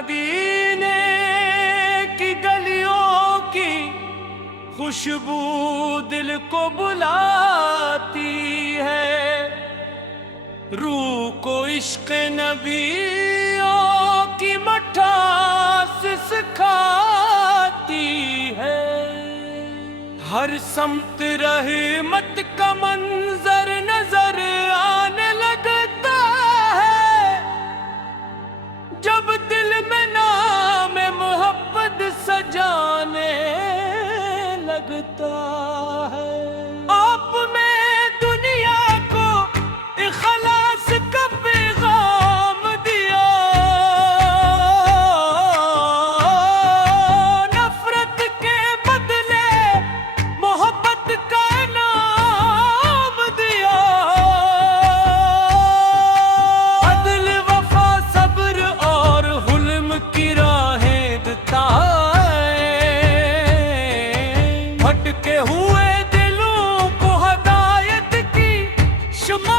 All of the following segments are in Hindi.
मदीने की गलियों की खुशबू दिल को बुलाती है, रूह को इश्क नबियों की मठास सिखाती है। हर समत रहमत का मंजर नजर आने लगता है, जब दिल में नाम मोहब्बत सजाने लगता है। आप में दुनिया को इखलास का पैगाम दिया, नफरत के बदले मोहब्बत का नाम दिया। अदल वफा सब्र और हुल्म की राहें दिखाए, भटके हुए दिलों को हदायत की शुमा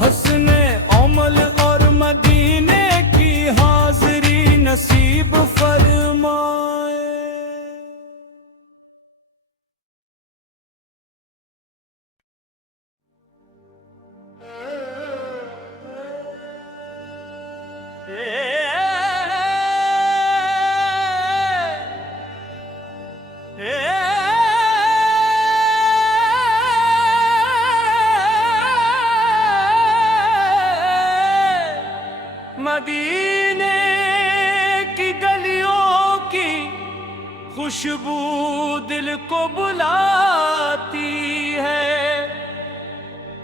हसने अमल और मदीने की हाज़री नसीब फरमाए। मदीने की गलियों की खुशबू दिल को बुलाती है,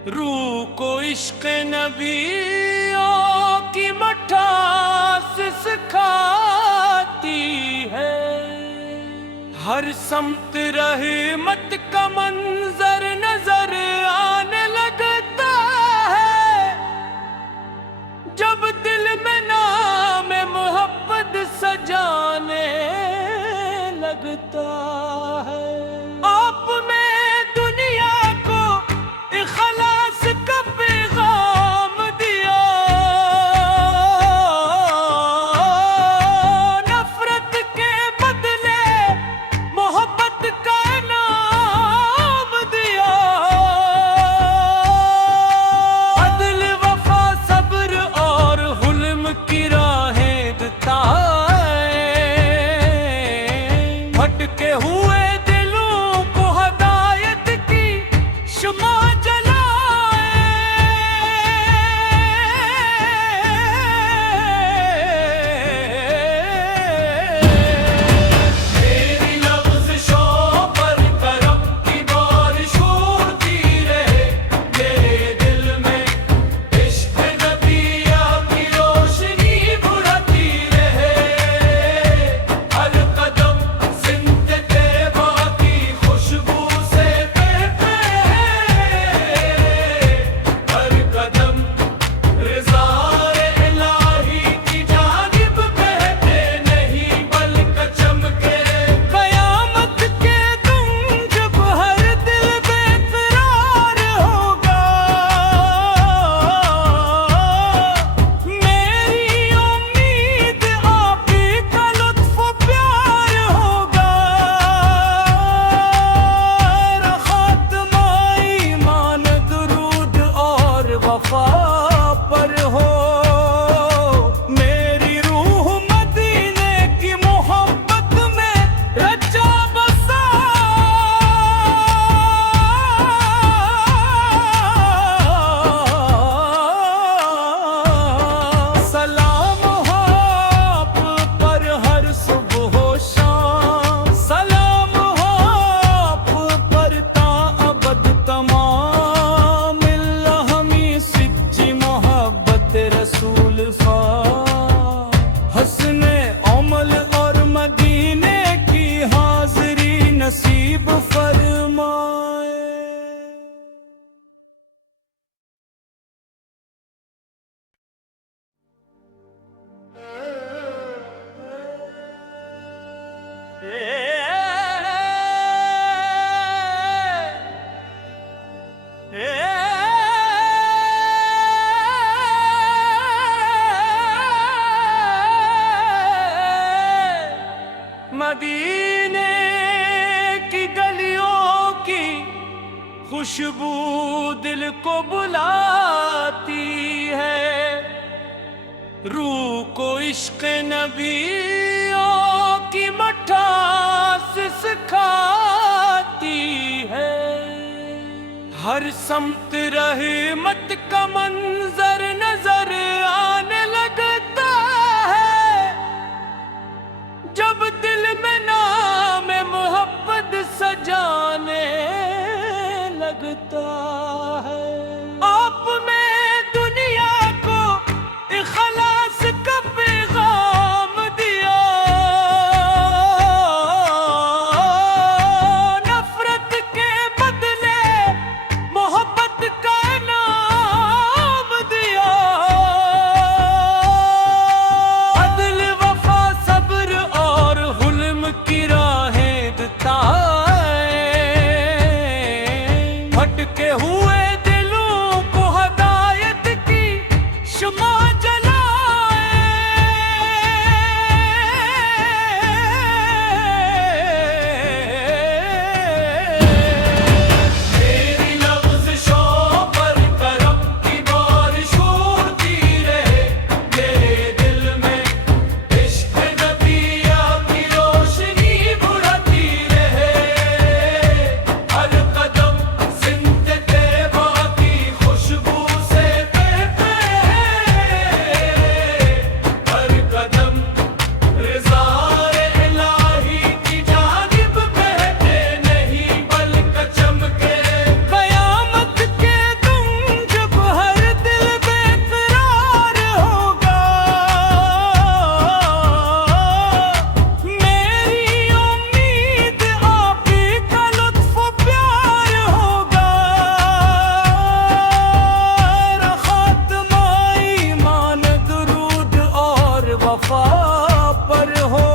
रूह को इश्क नबियों की मठास सिखाती है। हर समत रहमत का मंजर नजर आने लगता है, जब दिल में नाम मोहब्बत सजाने लगता है। आप में दुनिया को इखलास का पैगाम दिया, नफरत के बदले मोहब्बत का नाम दिया। अदल वफा सब्र और हुल्म की राहें दिखाए, भटके हुए दिलों को हदायत की शुमा खुशबू दिल को बुलाती है, रूह को इश्क नबियों की मठास सिखाती है। हर समत रहमत का मंजर नजर आने लगता है, जब दिल में नाम मोहब्बत सजाने लगता है। आप में दुनिया को इखलास का पैगाम दिया, नफरत के बदले मोहब्बत का नाम दिया। अदल वफा सब्र और हुल्म की राहें बताए, भटके हुए दिलों को हदायत की शमा जलाए। मेरी लफ्ज़ों पर करम की बारिश होती रहे, मेरे दिल में इश्क़ नबिया की रोशनी बुढ़ती रहे। हर कदम ज़िंदे तैबा की खुशबू से बहते हैं, हर कदम रिज़ाए इलाही की जानिब बहते नहीं बल्कि चमके। क़यामत के दिन जब हर दिल बेकरार होगा, मेरी उम्मीद आप ही का लुत्फ़ प्यार होगा। खात्मा ईमान दुरूद और वफा पर हो,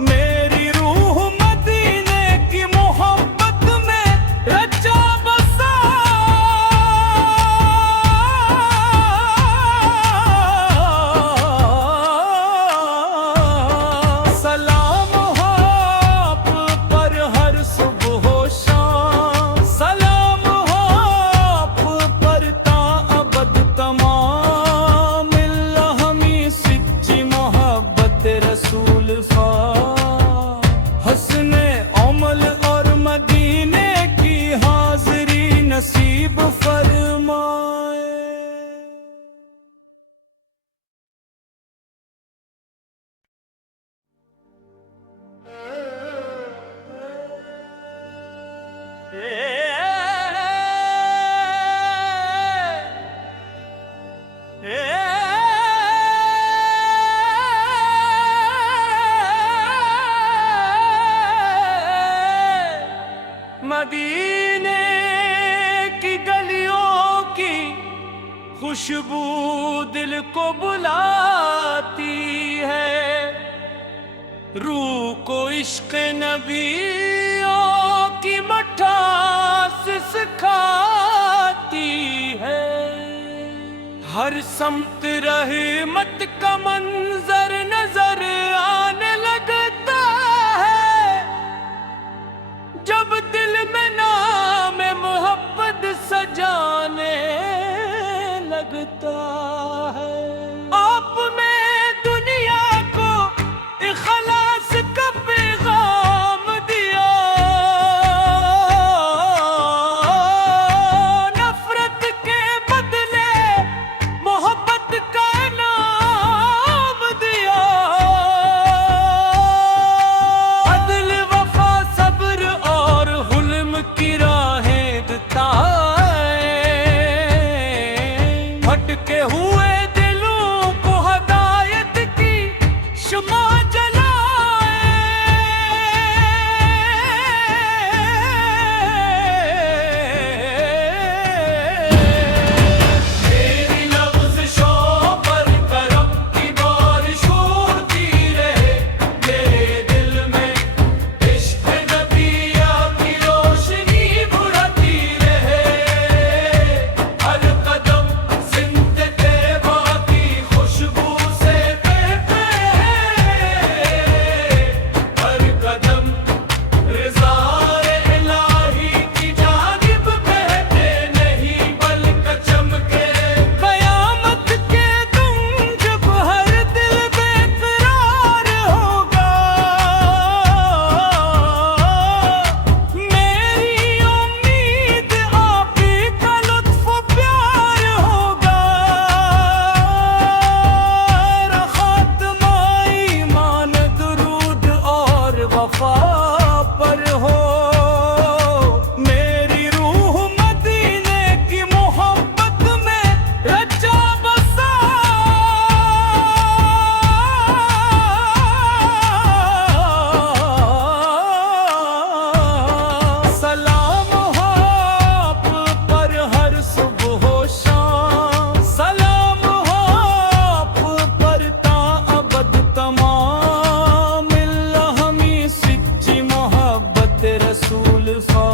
मेरी रूह मदीने की मोहब्बत में रचा बसा। सलाम हो आप पर हर सुबह हो शाम, सलाम हो आप पर ता अबद तमाम। हमी सच्ची मोहब्बत रसूल फा, हसने अमल और मदीने की हाज़री नसीब फरमाए। मदीने की गलियों की खुशबू दिल को बुलाती है, रूह को इश्क नबियों की मठास सिखाती है। हर समत रहमत का मंजर नजर आने लगता है, जब दिल में नाम मोहब्बत सजाने लगता है। आप में दुनिया को इखलास का पैगाम दिया, नफरत के बदले मोहब्बत का नाम दिया। वफा पर हो। मेरी रूह मदीने की मोहब्बत में रचा बसा। सलाम हो आप पर हर सुबह शाम, सलाम हो आप पर ता अबद तमाम। मिल्ला हमी सच्ची मोहब्बत रसूल फा।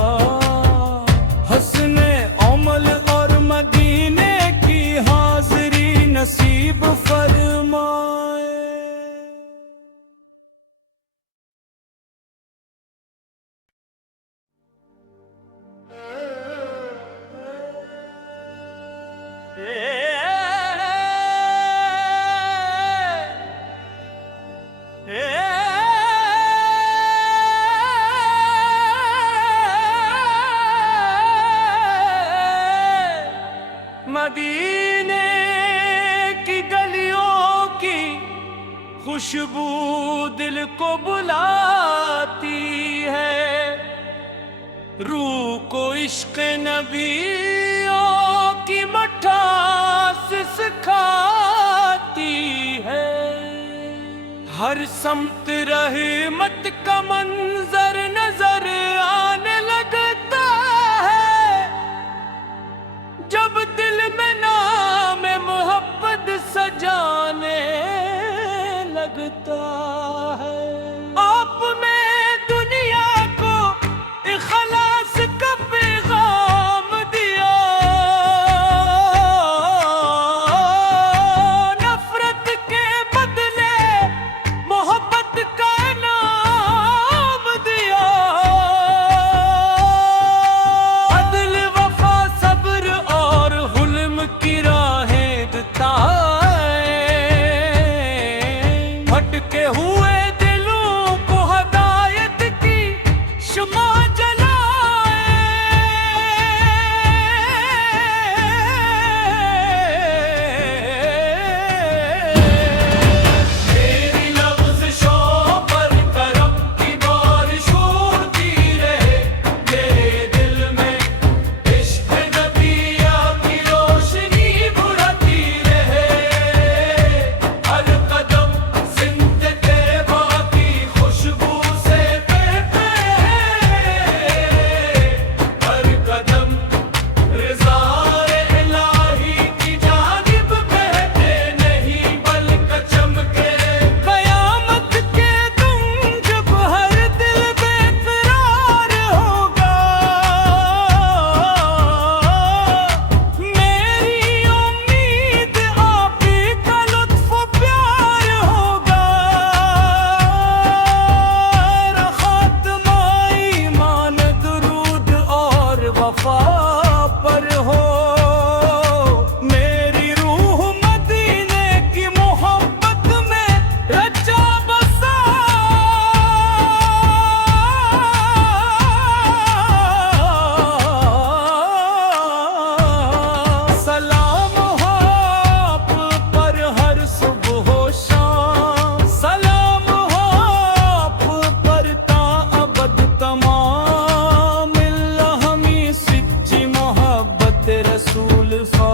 हसने अमल और मदीने की हाज़री नसीब फरमाए। मदीने की गलियों की खुशबू दिल को बुलाती है। रूह को इश्क नबियों की मठास सिखाती है। हर समत रहमत का मंजर नजर आने लगता है। जब दिल में नाम मोहब्बत सजाने लगता है। आप में दुनिया को इखलास का पैगाम दिया। नफरत के बदले मोहब्बत का नाम दिया। अदल वफा सब्र और हुल्म की राहें बताए। भटके हुए दिलों को हदायत की शुमा मेरी लफ्ज़ों पर करम की बारिश होती रहे। मेरे दिल में इश्क नबिया की रोशनी बुढ़ती रहे। हर कदम ज़िंद तैबा की खुशबू से बहते। हर कदम रिज़ा इलाही की जानिब बहते नहीं बल्कि चमके। क़यामत के तुम जब हर दिल बेकरार होगा। मेरी उम्मीद आप ही का लुत्फ़ प्यार होगा। खात्मा ईमान दुरूद और वफा पर हो। मेरी रूह मदीने की मोहब्बत में रचा बसा। सलाम हो आप पर हर सुबह शाम, सलाम हो आप पर ता अबद तमाम। मिल्ला हमी सच्ची मोहब्बत रसूल फा।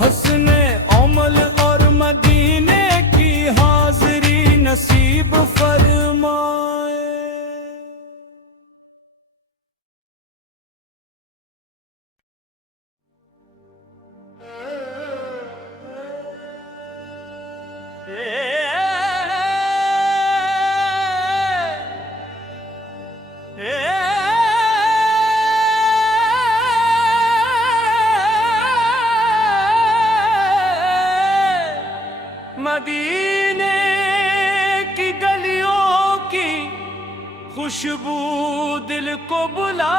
हसने अमल और मदीने की हाज़री नसीब फरमाए। मदीने की गलियों की खुशबू दिल को बुला